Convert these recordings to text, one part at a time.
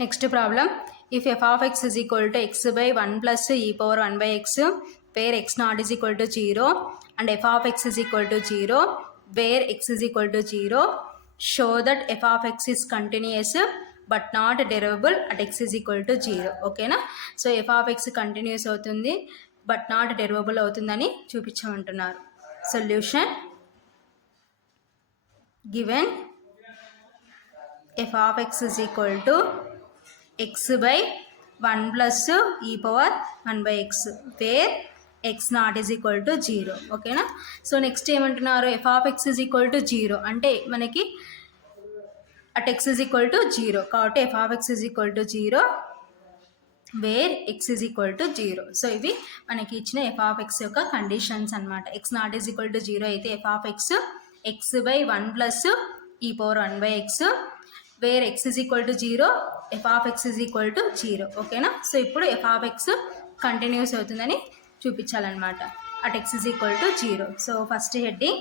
Next problem, if f of x is equal to x by 1 plus e power 1 by x, where x naught is equal to 0, and f of x is equal to 0, where x is equal to 0, show that f of x is continuous but not derivable at x is equal to 0. Okay na? So f of x continuous అవుతుంది but not derivable అవుతుందని చూపించమంటున్నారు. Solution, given f of x is equal to x by 1 plus e power 1 by x, where x naught is equal to 0. ఓకేనా? So next ఏమంటున్నారు, f of x is equal to 0 అంటే మనకి at x is equal to 0 కాబట్టి f of x is equal to 0 where x is equal to 0. So ఇవి మనకి ఇచ్చిన f of x యొక్క conditions అనమాట. x naught is equal to 0 అయితే f of x x by 1 plus e power 1 by x, where x is equal to 0, f of x is equal to 0. ఓకేనా? So ఇప్పుడు f of x continuous అవుతుందని చూపించాలన్నమాట at x is equal to 0. So first heading,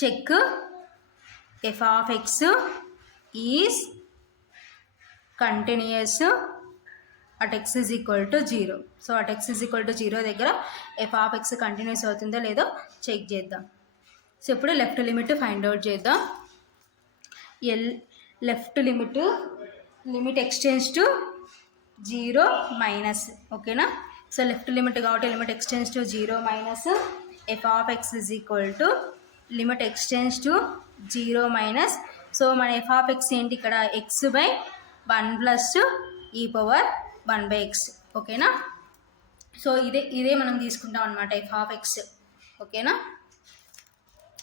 check f of x is continuous at x is equal to 0. So at x is equal to 0 దగ్గర f of x continuous అవుతుందో లేదో check చేద్దాం. So ఇప్పుడు left limit find out చేద్దాం. Left limit extends to 0 minus. ఓకేనా? So left limit కాబట్టి limit extends to 0 minus f of x is equal to limit extends to 0 minus. So మన f of x ఏంటి ఇక్కడ, x by 1 plus e power 1 by x. ఓకేనా? So ఇదే మనం తీసుకుంటాం అనమాట ఎఫ్ ఆఫ్ ఎక్స్. ఓకేనా?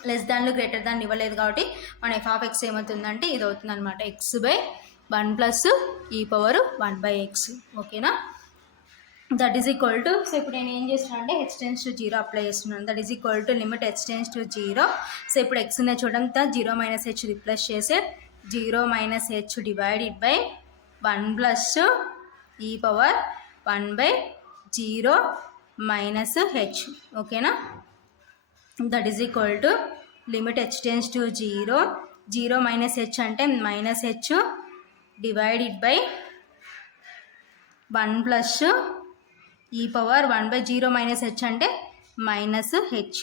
లెస్ దాన్లు గ్రేటర్ దాన్ ఇవ్వలేదు కాబట్టి మన ఎఫ్ ఆఫ్ ఎక్స్ ఏమవుతుందంటే ఇది అవుతుంది అనమాట, X by 1 plus e power 1 by x. ఓకేనా? That is equal to, so ఇప్పుడు నేను ఏం చేస్తున్నాను అంటే హెచ్ టెన్స్ టు 0 అప్లై చేస్తున్నాను. That is equal to limit h tends to 0. So ఇప్పుడు ఎక్స్ ఉన్న చూడంతా 0 మైనస్ హెచ్ రిప్లేస్ చేసి 0 minus h divided by 1 plus e power 1 by 0 minus H. ఓకేనా? That is equal to limit h tends to 0, 0 minus h అంటే minus h divided by 1 plus e power 1 by 0 minus h అంటే minus h.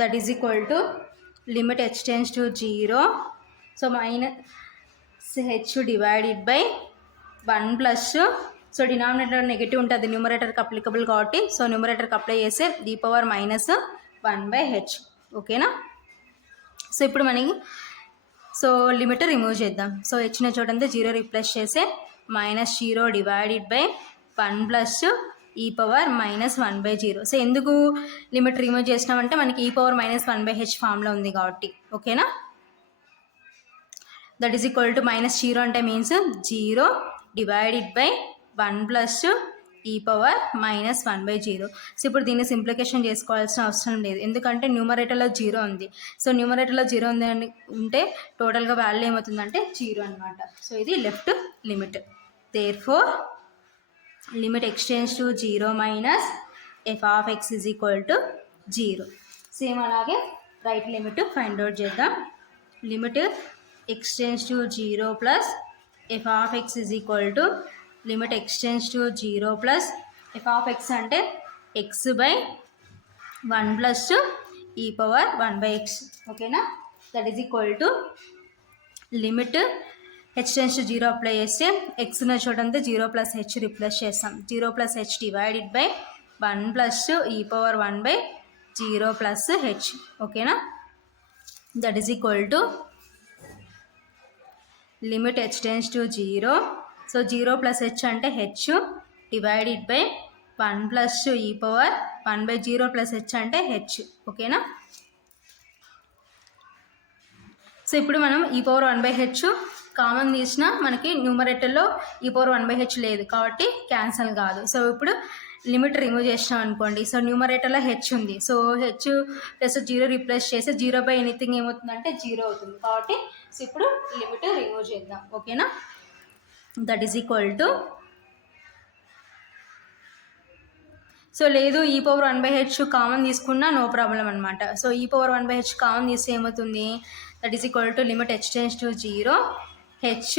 That is equal to limit h tends to 0, so minus h divided by 1 plus, so denominator negative ఉంటుంది న్యూమరేటర్కి applicable కాబట్టి, so న్యూమరేటర్కి apply చేస్తే d power minus 1 by h. ఓకేనా? So ఇప్పుడు మనకి so limit remove చేద్దాం. So హెచ్చిన చోటంతా 0 రీప్లేస్ చేస్తే minus 0 divided by 1 plus e power minus 1 by 0. So ఎందుకు లిమిట్ రిమూవ్ చేసినామంటే మనకి ఈ పవర్ మైనస్ 1 బై హెచ్ ఫామ్లో ఉంది కాబట్టి. ఓకేనా? That is equal to minus 0 అంటే means 0 divided by 1 plus e power minus 1 by 0. So ఇప్పుడు దీన్ని సింప్లికేషన్ చేసుకోవాల్సిన అవసరం లేదు, ఎందుకంటే న్యూమరేటర్లో 0 ఉంది. సో న్యూమరేటర్లో 0 ఉంది అని ఉంటే టోటల్గా వాల్యూ ఏమవుతుందంటే 0 అనమాట. సో ఇది left limit. Therefore limit extends to 0 minus f of x is equal to 0. Same అలాగే రైట్ లిమిట్ ఫైండ్ అవుట్ చేద్దాం. Limit extends to 0 plus f of x is equal to limit extends to 0 plus f of x అంటే x by 1 plus e power 1 by x. ఓకేనా? That is equal to limit h tends to 0 apply చేస్తే x ఉన్న చోటంతా 0 plus H replace చేస్తాం. 0 plus H divided by 1 plus e power 1 by 0 plus H. ఓకేనా? That is equal to limit h tends to 0, so 0 plus H అంటే H divided by 1 plus e power 1 by 0 plus H అంటే H. ఓకేనా? So ఇప్పుడు మనం ఈ power 1 by H common తీసినా మనకి న్యూమరేటర్లో ఈ పవర్ 1 బై హెచ్ లేదు కాబట్టి క్యాన్సల్ కాదు. సో ఇప్పుడు లిమిట్ రిమూవ్ చేసినాం అనుకోండి, సో న్యూమరేటర్లో హెచ్ ఉంది, సో హెచ్ ప్లస్ 0 రీప్లేస్ చేస్తే 0 బై ఎనీథింగ్ ఏమవుతుందంటే 0 అవుతుంది కాబట్టి సో ఇప్పుడు లిమిట్ రిమూవ్ చేద్దాం. ఓకేనా? That is equal to, so లేదు ఈ పవర్ 1/h కామన్ తీసుకున్నా నో ప్రాబ్లం అనమాట. So e power 1/h common తీస్తే ఏమవుతుంది, that is equal to limit h tends to 0 h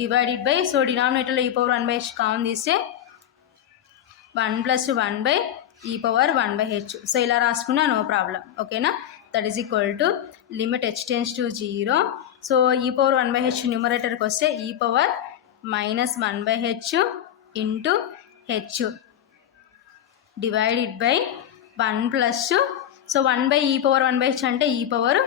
divided by, so డినామినేటర్లో e power 1/h common తీస్తే 1 + 1 e power 1/h. So ఇలా రాసుకున్నా no problem. ఓకేనా, that is equal to limit h tends to 0. So e power 1/h న్యూమరేటర్కి వస్తే ఈ power -1/h into h divided by 1 plus, so 1/e power 1/h అంటే e power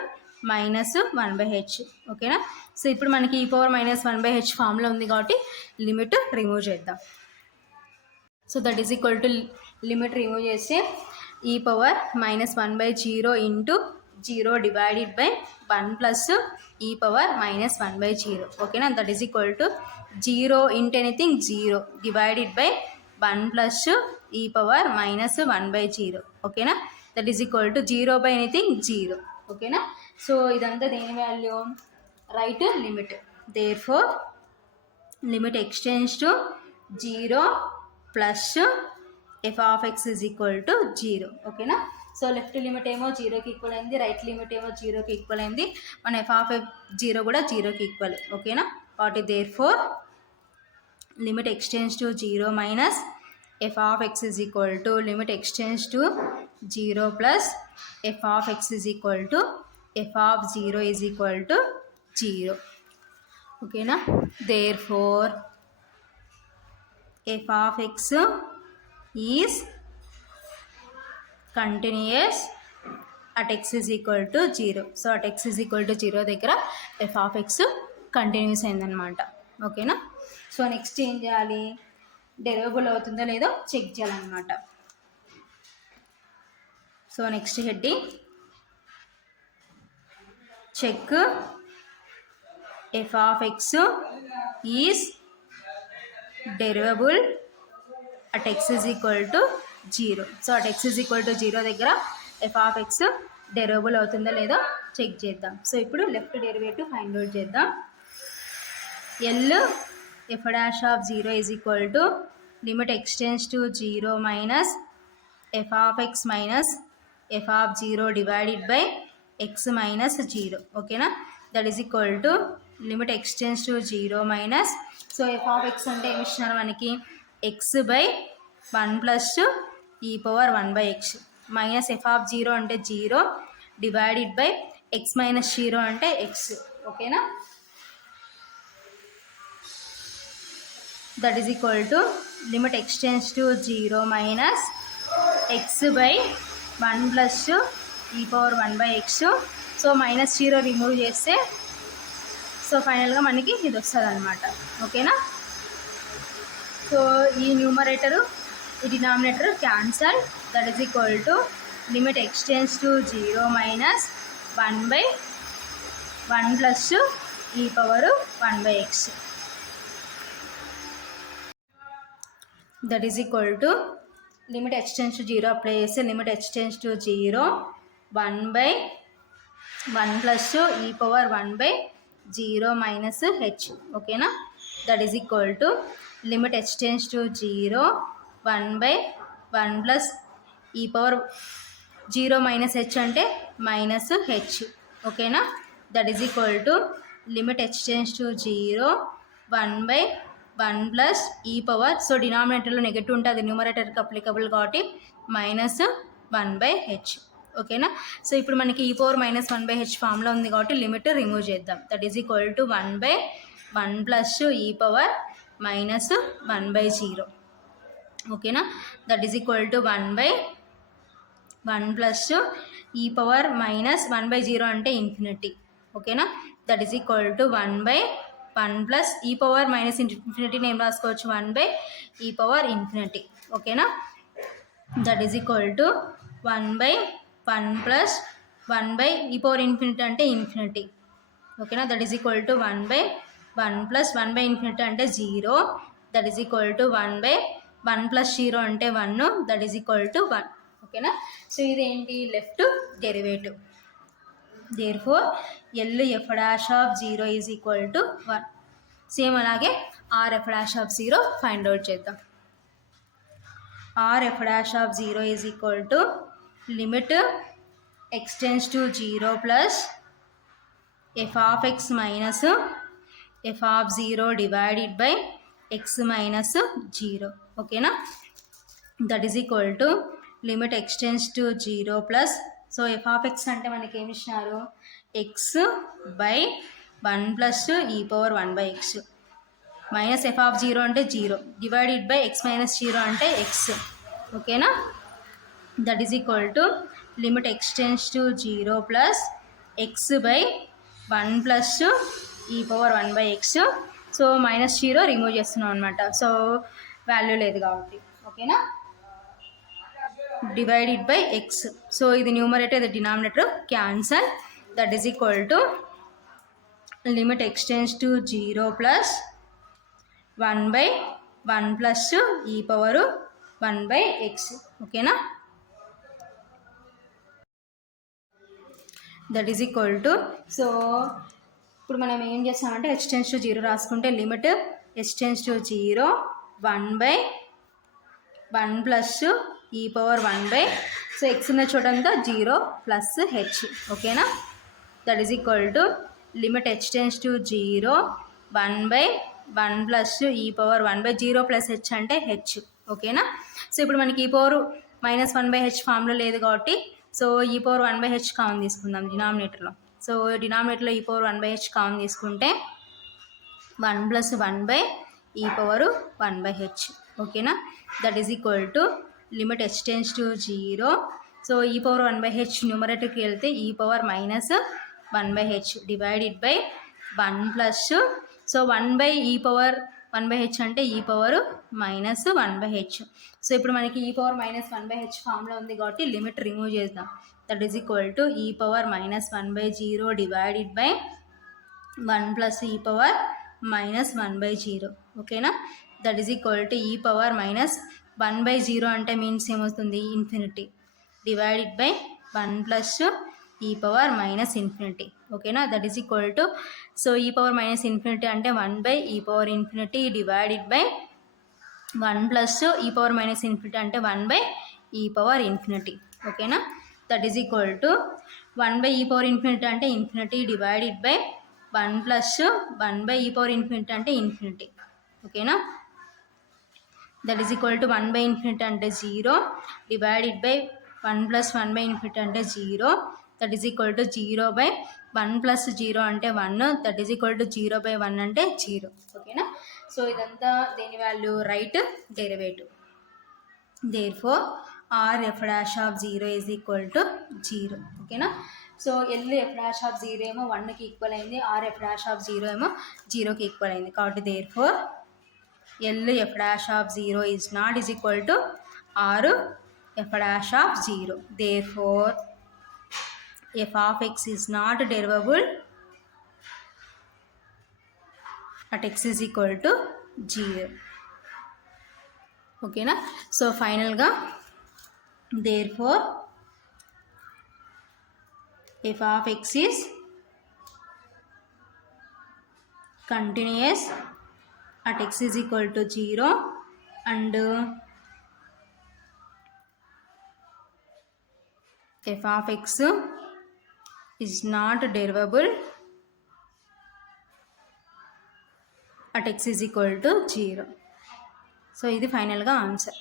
-1/h. ఓకేనా, so ఇప్పుడు మనకి e power -1/h ఫామ్లో ఉంది కాబట్టి లిమిట్ రిమూవ్ చేద్దాం. So that is equal to limit remove చేస్తే e power -1/0 into 0 divided by 1 plus e power -1/0. ఓకేనా, that is equal to 0 into anything 0 divided by 1 plus e power -1/0. ఓకేనా, that is equal to 0 by anything 0. ఓకేనా, so ఇదంతా దేని value, right limit. Therefore limit extends to 0 plus f of x is equal to 0. ఓకేనా, so left limit ఏమో 0కి equal అయింది, right limit ఏమో 0కి ఈక్వల్ అయింది, మన f ఆఫ్ 0 కూడా 0కి ఈక్వల్. ఓకేనా, కాబట్టి therefore limit extends to 0 minus f of x is equal to limit extends to 0 plus f of x is equal to f of 0 is equal to 0. ఓకేనా, therefore f of x is continuous at x is equal to 0. So at x is equal to 0 దగ్గర f of x continuous అయిందనమాట. ఓకేనా, so next ఏం చేయాలి, derivable అవుతుందో లేదో check చేయాలన్నమాట. So next heading check f of x is derivable at x is equal to 0. So at x is equal to 0 దగ్గర f of x derivable అవుతుందో లేదో చెక్ చేద్దాం. సో ఇప్పుడు లెఫ్ట్ డెరివేటివ్ ఫైండ్ అవుట్ చేద్దాం. L f dash of 0 is equal to limit x tends to 0 minus f of x minus f of 0 divided by x minus 0. Okay na, that is equal to limit x tends to 0 minus, so f of x అంటే ఏమి ఇచ్చినారు మనకి, x by 1 plus e power 1 by x minus f of 0 అంటే 0 divided by x minus 0 అంటే x. ఓకేనా, that is equal to limit x tends to 0 minus x by 1 plus e power 1 by x. So minus 0 remove చేస్తే so ఫైనల్గా మనకి ఇది వస్తుంది అనమాట. ఓకేనా, సో ఈ న్యూమరేటరు ఈ denominator cancel, that is equal to limit x tends to 0 minus 1 by 1 plus e power 1 by x. That is equal to limit h tends to 0 apply చేస్తే limit h tends to 0 1 by 1 plus e power 1 by 0 minus h. ఓకేనా, that is equal to limit h tends to 0 1 by 1 plus e power 0 minus h అంటే minus h. ఓకేనా, that is equal to limit h tends to 0 1 by 1 plus e power, so డినామినేటర్లో negative ఉంటుంది, న్యూమరేటర్కి applicable కాబట్టి minus 1 by h. ఓకేనా, so ఇప్పుడు మనకి ఈ power -1 by h ఫామ్లో ఉంది కాబట్టి లిమిట్ రిమూవ్ చేద్దాం. That is equal to 1 by 1 plus e power minus 1 by 0. ఓకేనా, that is equal to 1 by 1 plus e power minus 1 by 0 అంటే ఇన్ఫినిటీ. ఓకేనా, that is equal to 1 by 1 plus e power minus ఇన్ఫినిటీని ఏం రాసుకోవచ్చు, 1 by ఈ power infinity. ఓకేనా, that is equal to 1 by 1 plus 1 by ఈ power infinity అంటే infinity. ఓకేనా, that is equal to 1 by 1 plus 1 by infinity అంటే 0, that is equal to 1 by 1 plus 0 అంటే 1, that is equal to 1. ఓకేనా, so ఇదేంటి left derivative. Therefore L F dash of 0 is equal to 1. Same అలాగే R F dash of 0 find out చేద్దాం. r f dash of 0 is equal to limit x tends to 0 plus f of x minus f of 0 divided by x minus 0. ఓకేనా, that is equal to limit x tends to 0 plus, so F of x అంటే మనకి ఏమి ఇచ్చినారు, X by 1 plus e power 1/x minus f of 0 అంటే 0 divided by X minus 0 అంటే x. ఓకేనా, that is equal to limit x tends to 0 plus x by 1 plus e power 1/x. So minus 0 remove చేస్తున్నాం అనమాట, so value లేదు కాబట్టి. ఓకేనా, divided by x, so ఇది numerator ఇది denominator cancel. That is equal to limit x tends to 0 plus 1/1 plus e power 1/x. ఓకేనా, that is equal to, so ఇప్పుడు మనం ఏం చేస్తామంటే h tends to 0 రాసుకుంటే limit h tends to 0 1/1 plus e power 1/, so X ఉన్న చోటంతా 0 plus H. ఓకేనా, that is equal to limit h tends to 0 1/1 plus e power 1/0 plus H అంటే H. ఓకేనా, so ఇప్పుడు మనకి ఈ పవర్ మైనస్ 1/h ఫామ్లో లేదు కాబట్టి, so e power 1/h common తీసుకుందాం డినామినేటర్లో. సో డినామినేటర్లో ఈ పవర్ 1/h కామన్ తీసుకుంటే 1 ప్లస్ 1/, ఈ పవరు 1/h. ఓకేనా, that is equal to limit h tends to 0, so e power 1/h న్యూమరేటర్కి వెళ్తే ఈ power minus 1/h divided by 1 plus, so 1/, ఈ power 1/h అంటే ఈ పవర్ మైనస్ 1/h. సో ఇప్పుడు మనకి ఈ పవర్ మైనస్ 1/h ఫామ్లో ఉంది కాబట్టి లిమిట్ రిమూవ్ చేద్దాం. దట్ ఈజ్ ఈక్వల్ టు ఈ power minus 1/0 divided by 1 plus e power minus 1/0. ఓకేనా, దట్ ఈజ్ ఈక్వల్ టు ఈ పవర్ మైనస్ 1/0 అంటే మీన్స్ ఏమవుతుంది, infinity divided by 1 plus e power minus infinity. ఓకేనా, that is equal to, so e power minus infinity అంటే 1/, ఈ power infinity divided by 1 plus e power minus infinity అంటే 1/, ఈ power infinity. ఓకేనా, that is equal to 1/, ఈ power infinity అంటే infinity divided by 1 plus 1/, ఈ power infinity అంటే infinity. ఓకేనా, దట్ ఈజ్ ఈక్వల్ టు 1/∞ అంటే 0 డివైడెడ్ బై 1 ప్లస్ 1/∞ అంటే 0, that is equal to 0/1 plus 0 అంటే 1, దట్ ఈజ్ ఈక్వల్ టు 0/1 అంటే 0. ఓకేనా, సో ఇదంతా దేని value, right derivative. Therefore r f dash of 0 is equal to 0. ఓకేనా, so L f dash of 0 ఏమో 1కి ఈక్వల్ అయింది, r f dash of 0 ఏమో 0కి ఈక్వల్ అయింది కాబట్టి therefore L f dash of 0 is not is equal to R f dash of 0. Therefore, f of x is not derivable at x is equal to 0. Okay na? So final ga, therefore f of x is continuous at x is equal to 0 and f of x is not derivable at x is equal to 0. So, this is the final answer.